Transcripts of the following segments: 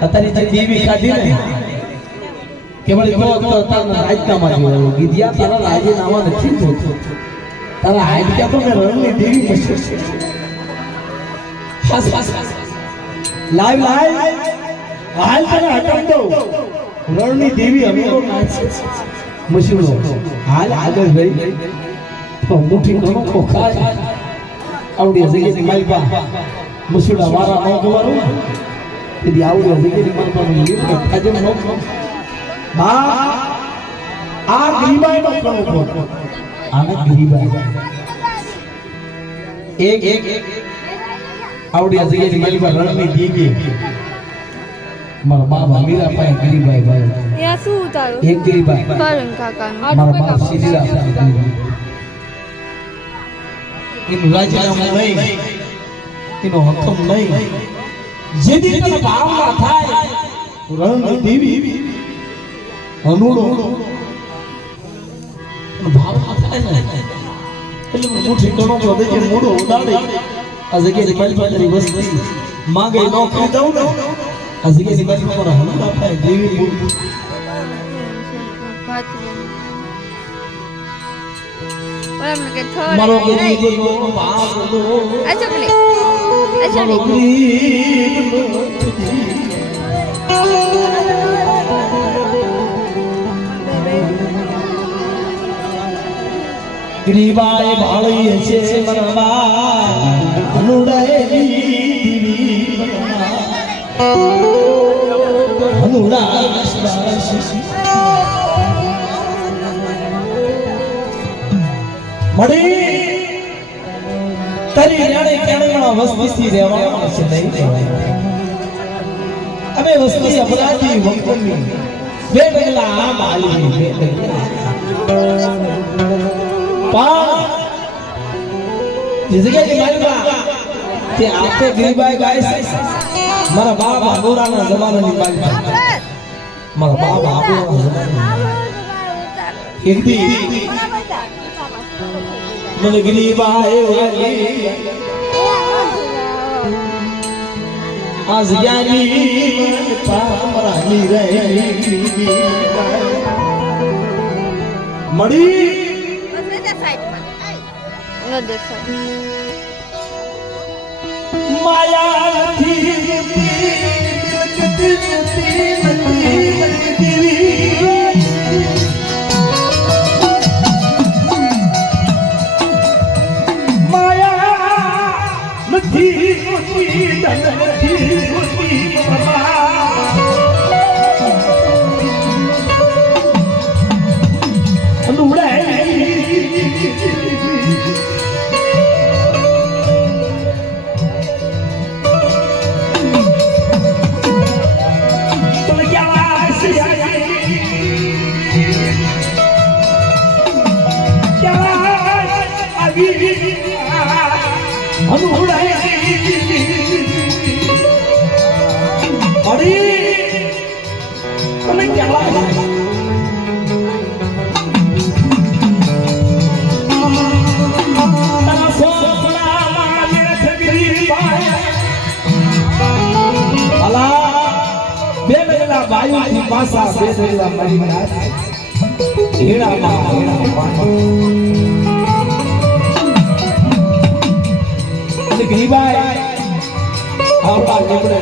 અત્યારે જે દેવી ખાધી ને કે વળી તો તારા રાજનામા જેવો ગીધ્યા તારા રાજીનામા નથી જોતો તારા હાડક્યા તો મેં રણની દેવી મશહૂર છે લાઈવ હાલ તને હટાવી દઉં રણની દેવી અમીરો નાચે મશહૂર હાલ આગળ ગઈ તો મુઠ્ઠી ઘણો ખોખાય આવડી જગ્યાની મારી પા મશહૂર મારા નો ગવારું તેથી આવડી જગ્યાની મારી પા લીપ આજે નો બા આ ગરીબાઈ નો કરો આને ગરીબાઈ એક આવડી જગ્યાની મારી પા રણની દેવી મારા બાબા મીરા પાસે ગરીબાઈ ભાઈ યા શું ઉતારો એક ગરીબાઈ કરણ કાકાનો મારા બાપ સીધા એનું રાજીનામું નહીં એનો હકમ નહીં જેથી તને ભાવના થાય રણની દેવી અનુડો ભાવના થાય ને એટલે મુઠ્ઠી ઘણો બધે જે મોઢો ઉડાડે આ જગ્યાની મારી પાસેની વસ્તી માંગે નોકરી દઉં ને આ જગ્યાની મારી પાસે હનુડા થાય દેવી મૂળ મારો ગરીબનો બાબલો ગરીબાએ ભાળી છે મરવા હનુડા મળી તારી રાણી કેણમાં વસ્તીથી રહેવાનું છે નહીં અમે વસ્તી અપરાધી વખતની બે ડગલા આમ આલી બે ડગલા પણ જે જગ્યાએ મારી તે આપે ગરીબાઈ ગાય છે મારા બાબા નોરાના જમાનાની મારી મારા બાબા એક દી मन गरीबाए आज ज्ञानी पामरानी रे मड़ी माया पासा बेदला मरीना हीरा गरीबाई आवता निकले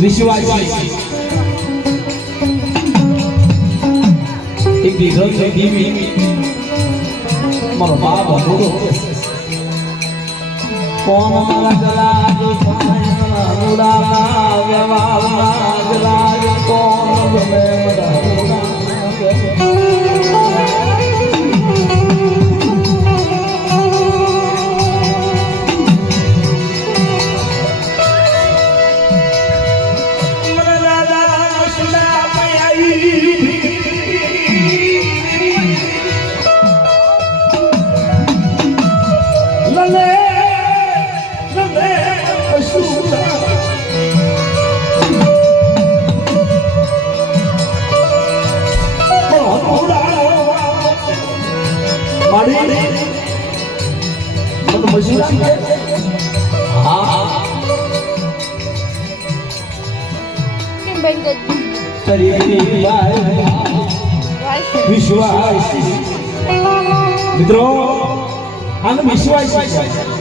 विश्वासी एक घर में बीवी मारो बाप बोलो कौन लगला जो मुड़ा व्यवहार राज कौन में બંધ કરી તરીની વિશ્વાસ મિત્રો આનો વિશ્વાસ છે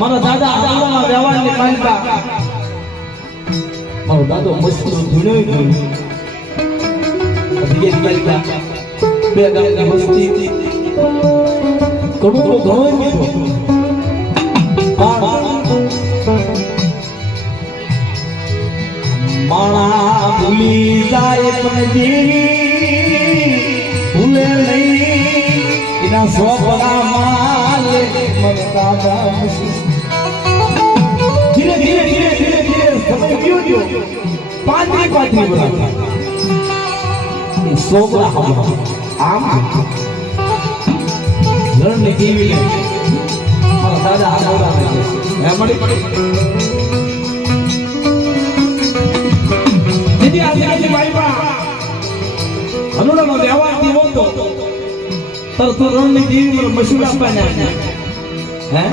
મારા દાદા આંગણામાં વ્યવહારની માલિકા મારો દાદો મસ્ત ધૂણ્યો ગયો માલિકા બે ગામની વસ્તી ઘણું તો ઘણો કીધો માણા ભૂલી જાય પણ દેવી ભૂલે નહીં એના સ્વપના માલે મરતા ધીરે ધીરે ધીરે ધીરે ધીરે સમય ગયો ગયો પાંત્રી વર્ષ એ સોગરા હવા આમ લડને કેવી મારા દાદા આગળ હે મળી દીદી આજે મારી બા હનુડાનો વ્યવહાર દીવો તો તર તો રણની દેવી મને મશહૂર આપવાના હે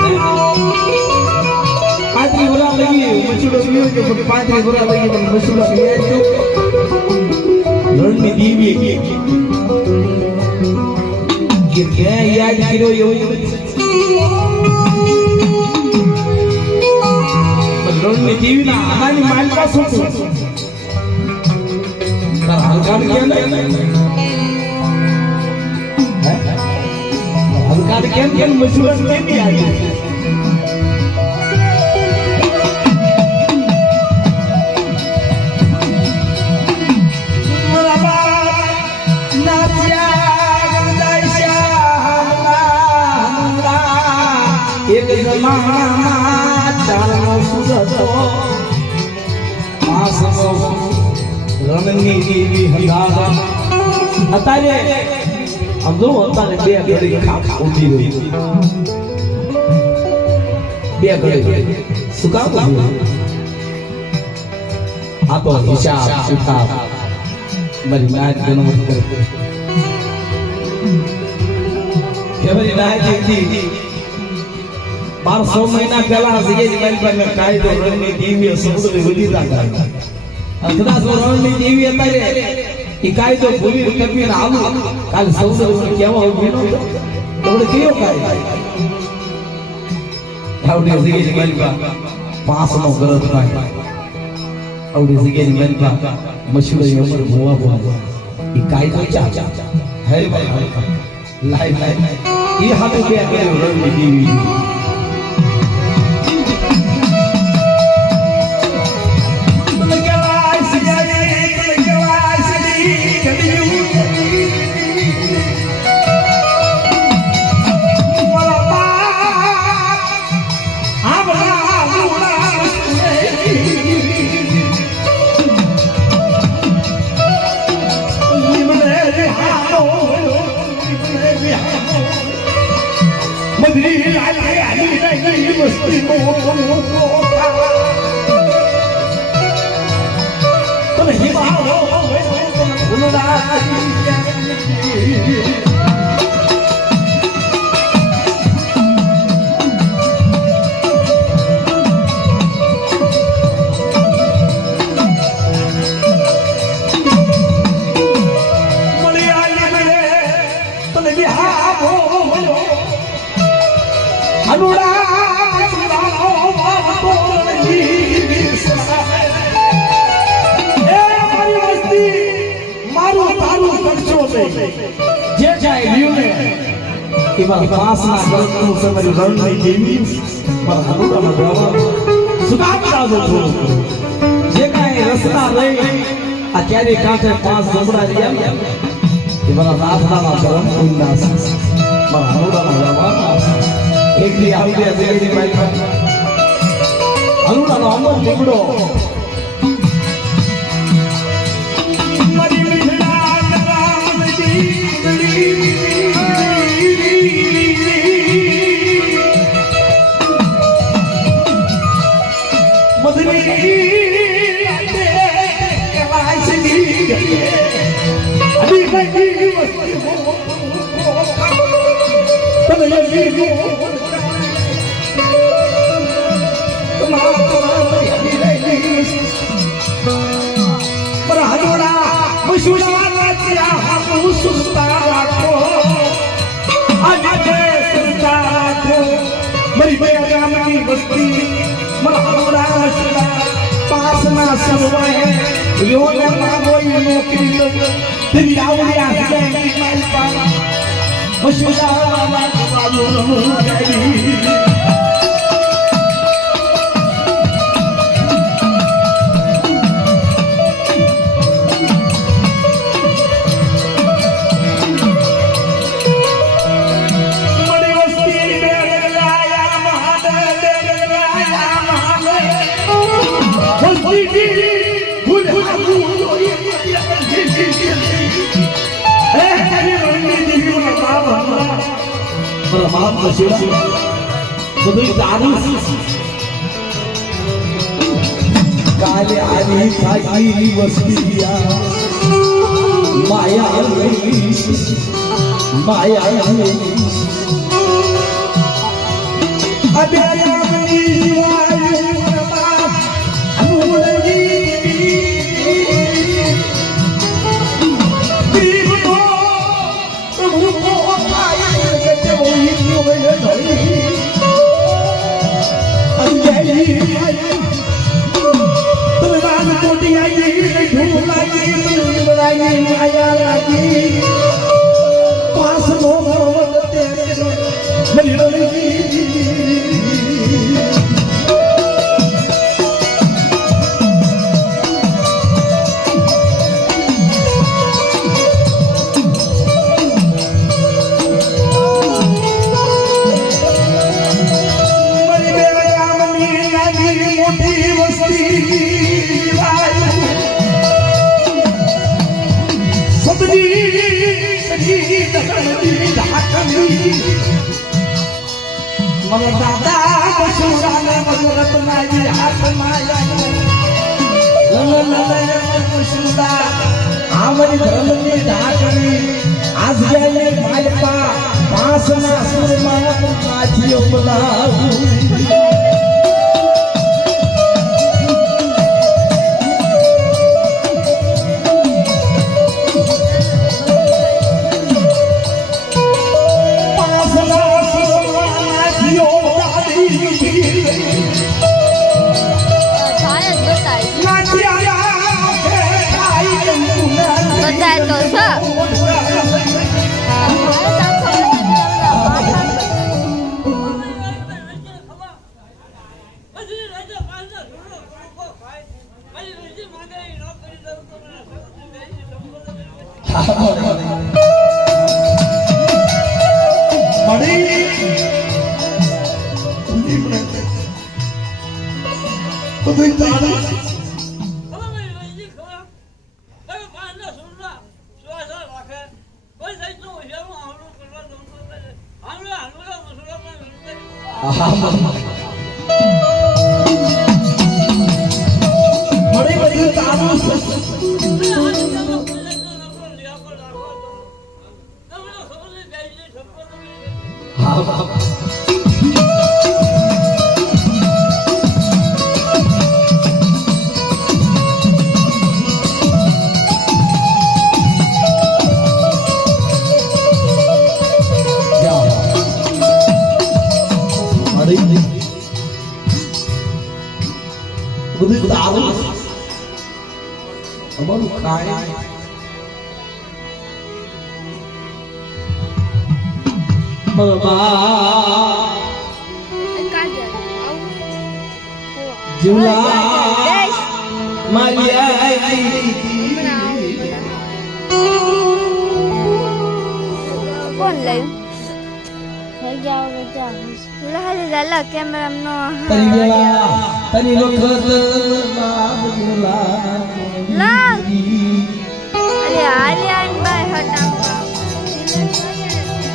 પાંત્રી વરા લગી મશહૂર ગયો કે પાંત્રી વરા લગી મને મશહૂર આપ્યા તો રણની દેવી કે ક્યાં યાદ કર્યો એવું રણની દેવીના આનાની માલિકા શું હલકાર કેમ હલકાર કેમ કેમ મશહૂર કેમ આવી એક જમાના ચાલનો સુરતો આસનો રણની દેવી હંગાવા અત્યારે આમ જો અત્યારે બે ઘડી ખાખ ઉઠી રહી બે ઘડી શું કામ આ તો હિસાબ કિતાબ મારી નાચ જન્મ કરે કે મારી નાચ હતી 1200 મહિના પહેલા જગ્યાએ મારી પાસે કાયદો રણની દેવી સમુદ્ર વધી હતા કદાચ રણની દેવી અત્યારે એ કાયદો ભૂલી કપીને આવું કાલ સમુદ્ર કેવા ઉભી નતો તમને કયો કાયદો આવડી જગ્યાએ મારી પાસે પાંચનો ગરજ થાય આવડી જગ્યાએ મારી પાસે મશહૂર અમર ભોવા એ કાયદો ચા હે ભાઈ લાઈ એ હાથે બે રણની દેવી જે જાય લીવને કે મારા પાસના ગળનું સમરી રણની દેવી મારા હનુડાનો વ્યવહાર સુકાતા જો જે કાંઈ રસના લઈ આ ક્યારે કાંઠે પાંચ જમડા રહ્યા કે મારા નાથના ધર્મ ઉલ્લાસ મારા હનુડાનો વ્યવહાર એકલી આવી ગયા જેની મારી હનુડાનો અમર નીકળો મારી સુરવાય યોને માગો યો કિલો તેરી આવડી આસલે માલ પા મશુલા ના બાબુ ગઈ કાલે આવી ખાઈ વસ્તી માયા માયા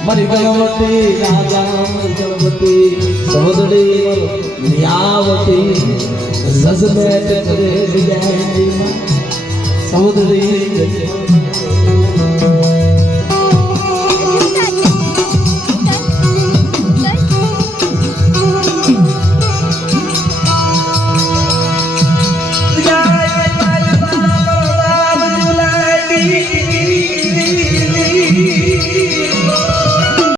मरी गलवती गलवती समुद्री नियावती जज्बे तेरे जाएगी समुद्री